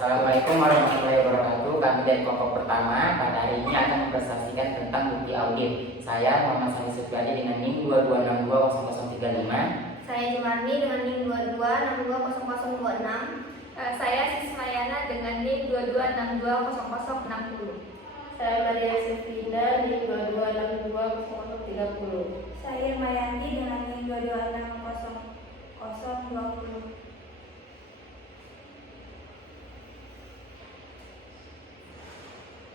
Assalamualaikum warahmatullahi wabarakatuh. Kami dari kelompok pertama pada hari ini akan mempresentasikan tentang bukti audit. Saya Muhammad Sani Supriyadi dengan NIM 22620035. Saya Jumarni dengan NIM 22620026. Saya Sismayana dengan NIM 22620060. Saya Maria Sefina NIM 22620030. Saya Mayanti dengan NIM 22600020.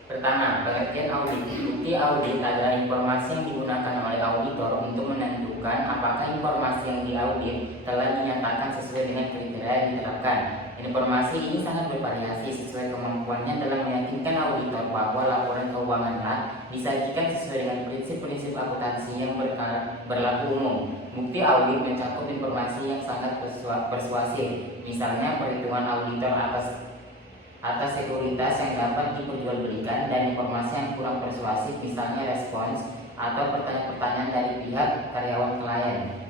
Pertama, pengertian audit. Bukti audit adalah informasi yang digunakan oleh auditor untuk menentukan apakah informasi yang diaudit telah dinyatakan sesuai dengan kriteria yang diterapkan. Informasi ini sangat bervariasi sesuai kemampuannya dalam meyakinkan auditor bahwa laporan keuangan disajikan sesuai dengan prinsip-prinsip akuntansi yang berlaku umum. Bukti audit mencakup informasi yang sangat persuasif, misalnya perhitungan auditor atas sekuritas yang dapat diperjualbelikan dan informasi yang kurang persuasif, misalnya respons atau pertanyaan-pertanyaan dari pihak karyawan klien.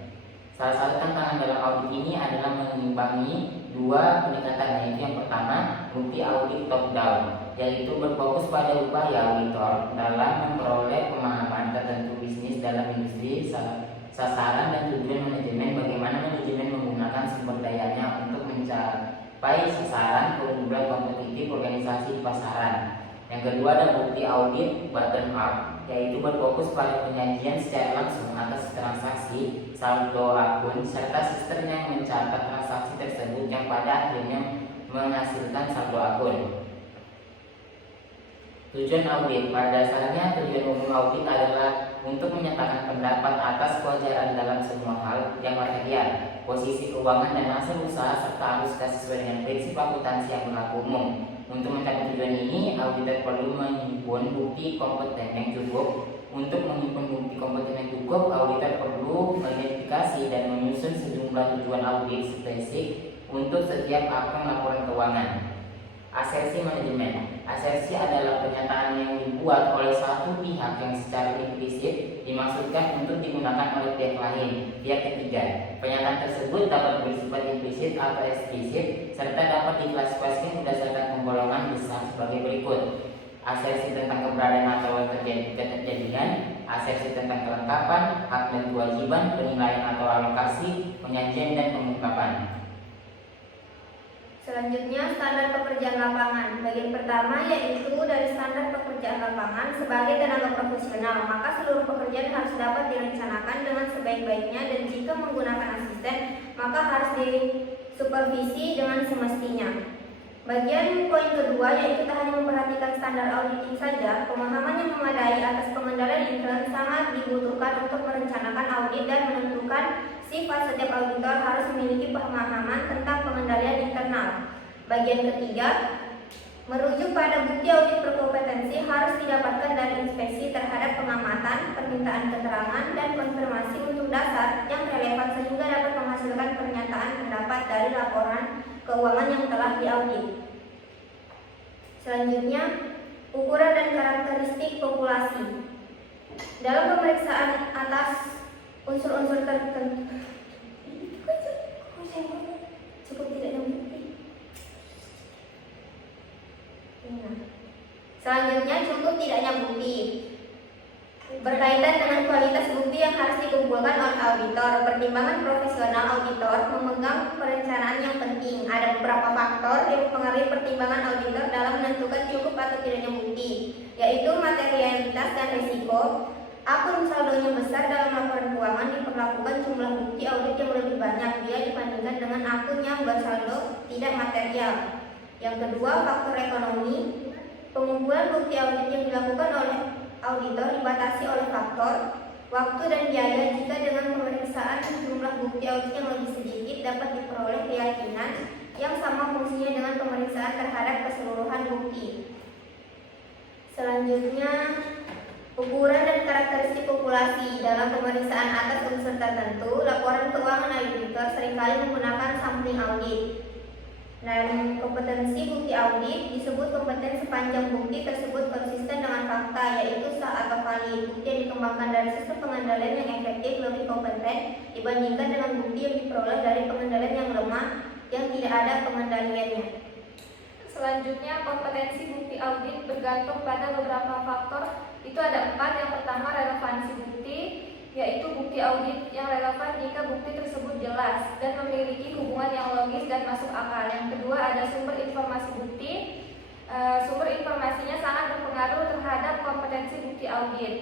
Salah satu tantangan dalam audit ini adalah mengimbangi dua pendekatan, yaitu yang pertama, bukti audit top down, yaitu berfokus pada upaya auditor dalam memperoleh pemahaman tertentu bisnis dalam industri, sasaran dan tujuan manajemen, bagaimana manajemen menggunakan sumber dayanya untuk mencapai sasaran, keunggulan kompetitif organisasi di pasaran. Yang kedua ada bukti audit bottom up, yaitu berfokus pada penyajian secara langsung atas transaksi, saldo akun, serta sistem yang mencatat transaksi tersebut yang pada akhirnya menghasilkan saldo akun. Tujuan audit. Pada dasarnya tujuan umum audit adalah untuk menyatakan pendapat atas kewajaran dalam semua hal yang material, posisi keuangan dan hasil usaha, serta harus sesuai dengan prinsip akuntansi yang berlaku umum. Untuk mencapai tujuan ini, auditor perlu menghimpun bukti kompeten yang cukup. Untuk menghimpun bukti kompeten yang cukup, auditor perlu mengidentifikasi dan menyusun sejumlah tujuan audit spesifik untuk setiap akun laporan keuangan. Asersi manajemen. Asersi adalah pernyataan yang dibuat oleh satu pihak yang secara implisit dimaksudkan untuk digunakan oleh pihak lain, pihak ketiga. Pernyataan tersebut dapat bersifat implisit atau eksplisit, serta dapat diklasifikasikan berdasarkan penggolongan besar sebagai berikut: asersi tentang keberadaan atau keterjadian, asersi tentang kelengkapan, hak dan kewajiban, penilaian atau alokasi, penyajian dan pengungkapan. Selanjutnya, standar pekerjaan lapangan. Bagian pertama yaitu dari standar pekerjaan lapangan. Sebagai tenaga profesional, maka seluruh pekerjaan harus dapat direncanakan dengan sebaik-baiknya, dan jika menggunakan asisten, maka harus disupervisi dengan semestinya. Bagian poin kedua yaitu tak hanya memperhatikan standar auditing saja, pemahaman yang memadai atas pengendalian intern sangat dibutuhkan untuk merencanakan audit dan menentukan sifat setiap auditor harus memiliki pemahaman tentang pengendalian internal. Bagian ketiga, merujuk pada bukti audit berkompetensi harus didapatkan dari inspeksi terhadap pengamatan, permintaan keterangan, dan konfirmasi untuk dasar yang relevan sehingga dapat menghasilkan pernyataan pendapat dari laporan keuangan yang telah diaudit. Selanjutnya, ukuran dan karakteristik populasi. Dalam pemeriksaan atas unsur-unsur tertentu, cukup tidaknya bukti. Selanjutnya, cukup tidaknya bukti berkaitan dengan kualitas bukti yang harus dikumpulkan oleh auditor. Pertimbangan profesional auditor memegang perencanaan yang penting. Ada beberapa faktor yang mempengaruhi pertimbangan auditor dalam menentukan cukup atau tidaknya bukti, yaitu materialitas dan risiko. Akun saldonya besar dalam laporan keuangan diperlakukan jumlah bukti audit yang lebih banyak bila dibandingkan dengan akun yang bersaldo tidak material. Yang kedua, faktor ekonomi. Pengumpulan bukti audit yang dilakukan oleh auditor dibatasi oleh faktor waktu dan biaya. Jika dengan pemeriksaan jumlah bukti audit yang lebih sedikit dapat diperoleh keyakinan yang sama fungsinya dengan pemeriksaan terhadap keseluruhan bukti. Selanjutnya, ukuran dan karakteristik populasi. Dalam pemeriksaan atas unsur tertentu, laporan keuangan auditor seringkali menggunakan sampling audit. Dan kompetensi bukti audit disebut kompeten sepanjang bukti tersebut konsisten dengan fakta, yaitu sah atau valid. Bukti yang dikembangkan dari sistem pengendalian yang efektif lebih kompeten dibandingkan dengan bukti yang diperoleh dari pengendalian yang lemah yang tidak ada pengendaliannya. Selanjutnya, kompetensi bukti audit bergantung pada beberapa faktor. Itu ada 4. Yang pertama, relevansi bukti, yaitu bukti audit yang relevan jika bukti tersebut jelas dan memiliki hubungan yang logis dan masuk akal. Yang kedua, ada sumber informasi bukti. Sumber informasinya sangat berpengaruh terhadap kompetensi bukti audit.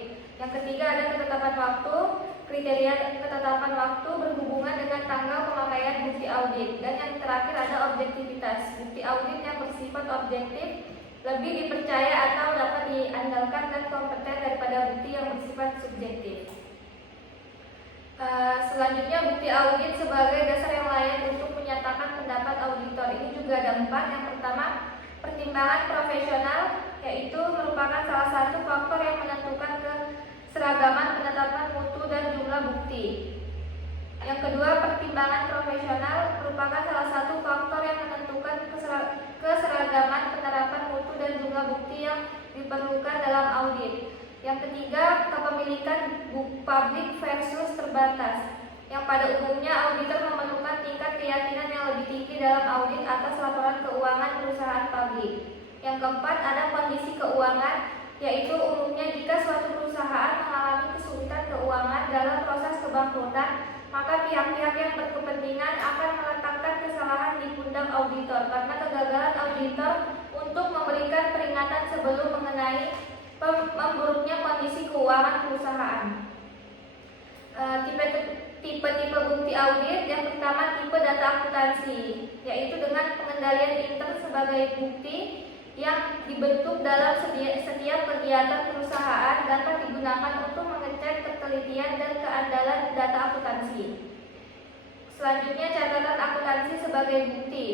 Yang ketiga, ada ketetapan waktu. Kriteria ketetapan waktu berhubungan dengan tanggal pemakaian bukti audit. Dan yang terakhir, ada objektivitas. Bukti audit yang bersifat objektif lebih dipercaya atau dapat diandalkan dan kompeten daripada bukti yang bersifat subjektif. Selanjutnya, bukti audit sebagai dasar yang layak untuk menyatakan pendapat auditor. Ini juga ada 4. Yang pertama, pertimbangan profesional, yaitu merupakan salah satu faktor yang menentukan keseragaman penetapan mutu dan jumlah bukti. Yang kedua, pertimbangan profesional merupakan salah satu faktor yang menentukan keseragaman penerapan mutu dan jumlah bukti yang diperlukan dalam audit. Yang ketiga, kepemilikan publik versus terbatas, yang pada umumnya auditor memerlukan tingkat keyakinan yang lebih tinggi dalam audit atas laporan keuangan perusahaan publik. Yang keempat, ada kondisi keuangan, yaitu umumnya jika suatu perusahaan mengalami kesulitan keuangan dalam proses kebangkrutan, maka pihak-pihak yang berkepentingan akan meletakkan kesalahan di pundak auditor karena kegagalan auditor untuk memberikan peringatan sebelum mengenai memburuknya kondisi keuangan perusahaan. Tipe-tipe bukti audit. Yang pertama, tipe data akuntansi, yaitu dengan pengendalian intern sebagai bukti yang dibentuk dalam setiap kegiatan perusahaan dapat digunakan untuk mengecek ketelitian dan keandalan data akuntansi. Selanjutnya, catatan akuntansi sebagai bukti.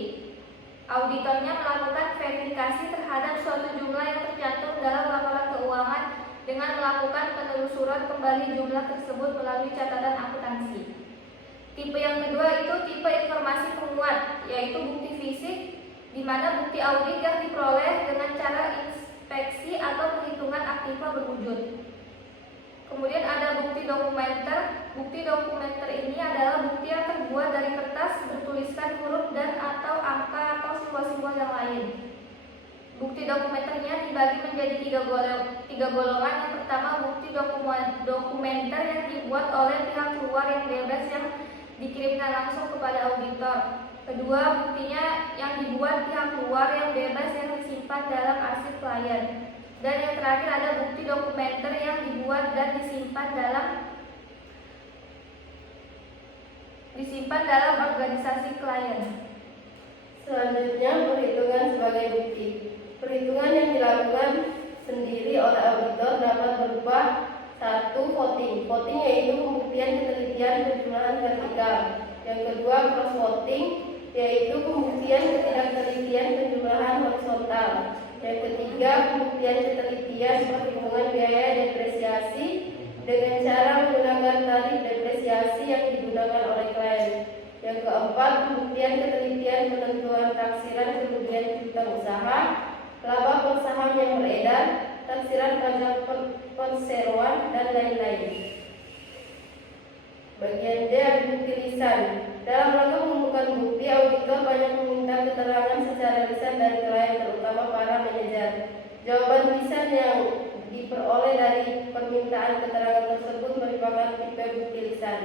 Auditornya melakukan verifikasi terhadap suatu jumlah yang tercantum dalam laporan keuangan dengan melakukan penelusuran kembali jumlah tersebut melalui catatan akuntansi. Tipe yang kedua itu tipe informasi penguat, yaitu bukti fisik, di mana bukti audit yang diperoleh dengan cara inspeksi atau perhitungan aktiva berwujud. Kemudian ada bukti dokumenter. Bukti dokumenter ini adalah bukti yang terbuat dari kertas bertuliskan huruf dan atau angka atau simbol-simbol yang lain. Bukti dokumenternya dibagi menjadi tiga golongan. Yang pertama, bukti dokumenter yang dibuat oleh pihak luar yang bebas yang dikirimkan langsung kepada auditor. Kedua, buktinya yang dibuat pihak luar yang bebas yang disimpan dalam arsip klien. Dan yang terakhir, ada bukti dokumenter yang dibuat dan disimpan dalam organisasi klien. Selanjutnya, perhitungan sebagai bukti. Perhitungan yang dilakukan sendiri oleh auditor dapat berupa 1. Voting. Voting yaitu pembuktian ketelitian penjumlahan vertikal. Yang kedua, cross voting, yaitu pembuktian ketidaktelitian penjumlahan horizontal. Yang ketiga, pembuktian ketelitian perhitungan biaya depresiasi dengan cara menggunakan tarif depresiasi yang digunakan oleh klien. Yang keempat, pembuktian ketelitian penentuan taksiran kerugian piutang usaha, laba per saham yang beredar, taksiran pajak perseroan, dan lain-lain. Bagian D, bukti lisan. Dalam rangka mengumpulkan bukti, auditor banyak meminta keterangan secara lisan dari klien, terutama para manajer. Jawaban lisan yang diperoleh dari permintaan keterangan tersebut merupakan tipe bukti lisan.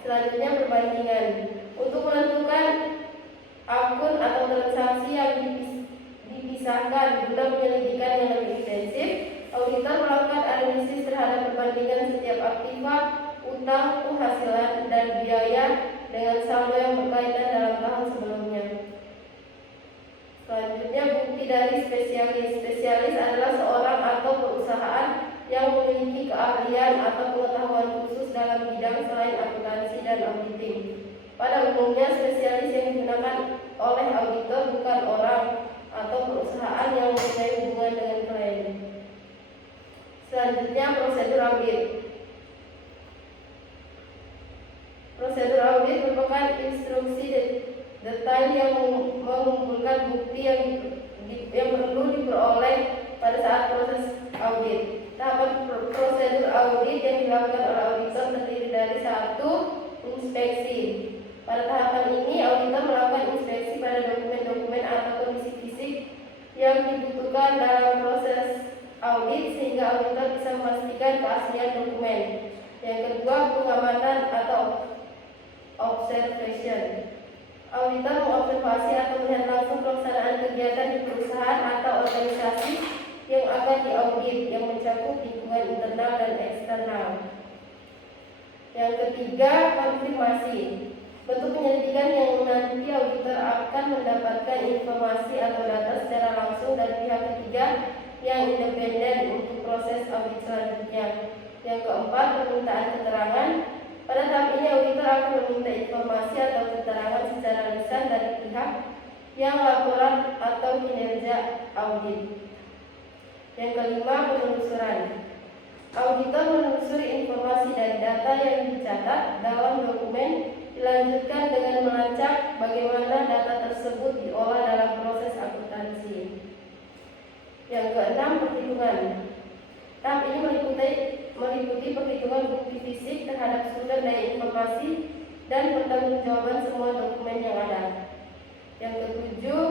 Selanjutnya, perbandingan. Untuk menentukan akun atau transaksi yang dipisahkan guna penyelidikan yang lebih intensif, auditor melakukan analisis terhadap perbandingan setiap aktiva, utang, penghasilan, dan biaya dengan saldo yang berkaitan dalam tahun sebelumnya. Selanjutnya, bukti dari spesialis. Spesialis adalah seorang atau perusahaan yang memiliki keahlian atau pengetahuan khusus dalam bidang selain akuntansi dan auditing. Pada umumnya, spesialis yang digunakan oleh auditor bukan orang atau perusahaan yang mempunyai hubungan dengan klien. Selanjutnya, prosedur audit. Prosedur audit merupakan instruksi detail yang mengumpulkan bukti yang perlu diperoleh pada saat proses audit. Tahapan prosedur audit yang dilakukan oleh auditor terdiri dari 1. Inspeksi. Pada tahapan ini, auditor melakukan inspeksi pada dokumen-dokumen atau kondisi fisik yang dibutuhkan dalam proses audit sehingga auditor bisa memastikan keaslian dokumen. Yang kedua, pengamatan atau observation. Auditor mengobservasi atau melihat langsung pelaksanaan kegiatan di perusahaan atau organisasi yang akan diaudit yang mencakup lingkungan internal dan eksternal. Yang ketiga, konfirmasi. Bentuk penyelidikan yang nanti auditor akan mendapatkan informasi atau data secara langsung dari pihak ketiga yang independen untuk proses audit selanjutnya. Yang keempat, permintaan keterangan. Pada tahap ini auditor akan meminta informasi atau keterangan secara lisan dari pihak yang laporan atau kinerja audit. Yang kelima, penelusuran. Auditor menelusuri informasi dari data yang dicatat dalam dokumen, dilanjutkan dengan melacak bagaimana data tersebut diolah dalam proses akuntansi. Yang keenam, perhitungan. Tahap ini meliputi perhitungan bukti fisik terhadap sumber daya informasi dan pertanggungjawaban semua dokumen yang ada. Yang ketujuh,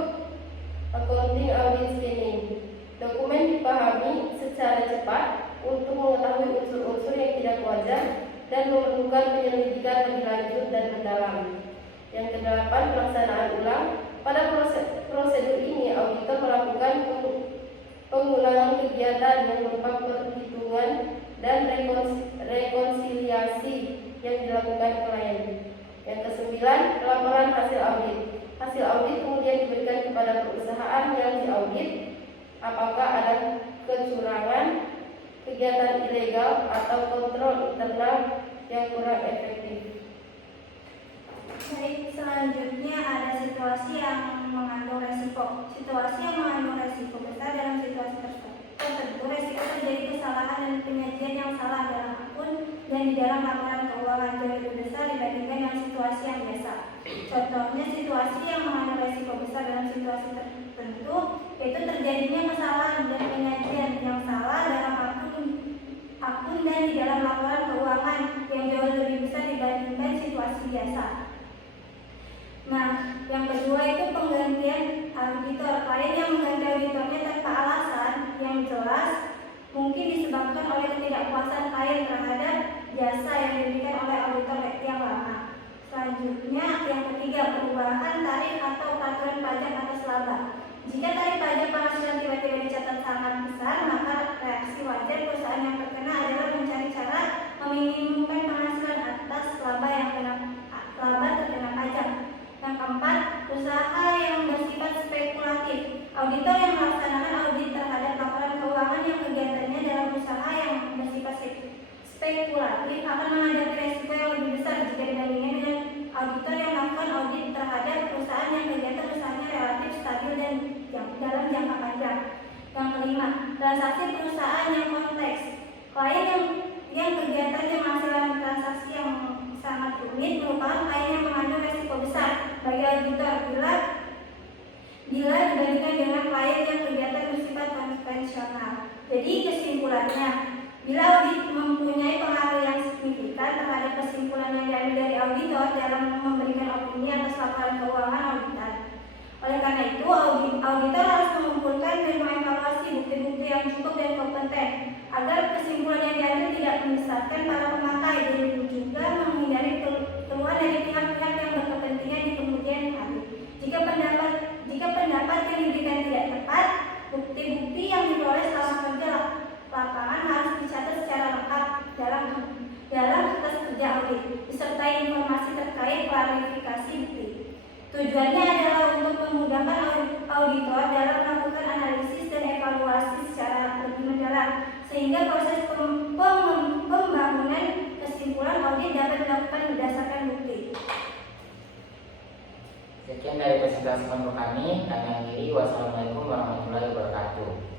accounting audit screening. Dokumen dipahami secara cepat untuk mengetahui unsur-unsur yang tidak wajar dan memerlukan penyelidikan lebih lanjut dan mendalam. Yang kedelapan, pelaksanaan ulang. Pada prosedur ini, auditor melakukan pengulangan kegiatan yang berupa perhitungan dan rekonsiliasi yang dilakukan klien. Yang kesembilan, pelaporan hasil audit. Hasil audit kemudian diberikan kepada perusahaan yang diaudit apakah ada kecurangan, kegiatan ilegal, atau kontrol internal yang kurang efektif. Baik, selanjutnya ada situasi yang mengandung resiko. Situasi yang mengandung resiko besar dalam situasi tertentu resiko terjadi kesalahan dan penyajian yang salah dalam akun dan di dalam laporan keuangan jauh lebih besar dibandingkan dengan situasi yang biasa. Contohnya situasi yang mengandung resiko besar dalam situasi tertentu yaitu terjadinya kesalahan dan penyajian yang salah dalam akun dan di dalam laporan keuangan yang jauh lebih besar dibandingkan situasi biasa. Nah, yang kedua itu penggantian auditor. Klien yang mengganti auditornya tanpa alasan yang jelas mungkin disebabkan oleh ketidakpuasan klien terhadap jasa yang diberikan oleh auditor yang lama. Selanjutnya, yang ketiga, perubahan tarif atau peraturan pajak atas laba. Jika tarif pajak penghasilan tiba-tiba dicatat sangat besar, maka reaksi wajar perusahaan yang terkena adalah mencari cara meminimumkan penghasilan atas laba terkena pajak. Yang keempat, usaha yang bersifat spekulatif. Auditor yang melaksanakan audit terhadap laporan keuangan yang kegiatannya dalam usaha yang bersifat spekulatif akan menghadapi resiko yang lebih besar jika dibandingkan dengan auditor yang melakukan audit terhadap perusahaan yang kegiatan usahanya relatif stabil dan dalam jangka panjang. Yang kelima, transaksi perusahaan yang kompleks. Klien yang kegiatannya menghasilkan transaksi yang sangat rumit merupakan klien yang mengandung resiko besar bagi auditor bila dibandingkan dengan klien yang kegiatan bersifat konvensional. Jadi kesimpulannya, bila audit mempunyai pengaruh yang signifikan terhadap kesimpulan yang diambil dari auditor dalam memberikan opini atas laporan keuangan auditor. Oleh karena itu, auditor harus mengumpulkan dan mengevaluasi bukti-bukti yang cukup dan kompeten agar kesimpulan yang diambil tidak menyesatkan para pemakai dan juga menghindari keluhan dari pihak-pihak yang berkepentingan di kemudian hari. Jika pendapat yang diberikan tidak tepat, bukti-bukti yang diperoleh selama kerja lapangan harus dicatat secara lengkap dalam kertas kerja audit, disertai informasi terkait klarifikasi bukti. Tujuannya adalah untuk memudahkan auditor dalam melakukan analisis dan evaluasi secara lebih mendalam, sehingga proses pembangunan kesimpulan audit dapat dilakukan berdasarkan bukti. Sekian dari presentasi kami akhiri. Wassalamualaikum warahmatullahi wabarakatuh.